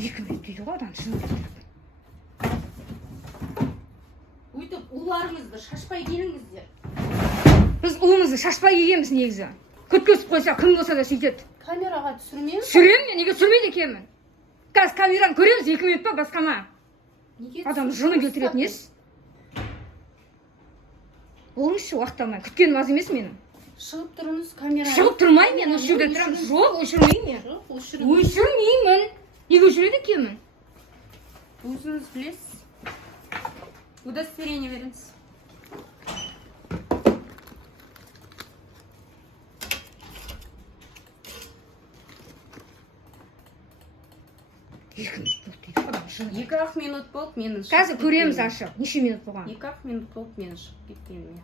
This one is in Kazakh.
2 минут дейді ғой адам шыны керек. Өйтіп ұларыңызды шашпай келіңіздер. Біз ұлымызды шашпай келгенбіз негізі. Күткізіп қойса кім болса да сөйтеді. Камераға түсірмеңіз. Түсіремін мен, неге түсірмейді екенмін? Қазір камераны көреміз 2 минут па басқа ма? Адам жыны келтіретін несі? Болыңызшы уақыт алмай, күткенім аз емес менің. Шығып тұрыңыз камераға. Шығып тұрмаймын мен, осы жерде тұрамын. Жоқ, өшірмеймін мен. Өшірмеймін. Неге өшіреді екенмін? Өзіңіз білесіз. Удостоверение беріңіз. Екі минут болды дейді. Адам жыны. 2-ақ минут болды менің шығып Қазір көреміз кеткеніме. ашық. Неше минут болған? 2-ақ минут болды менің шығып кеткеніме.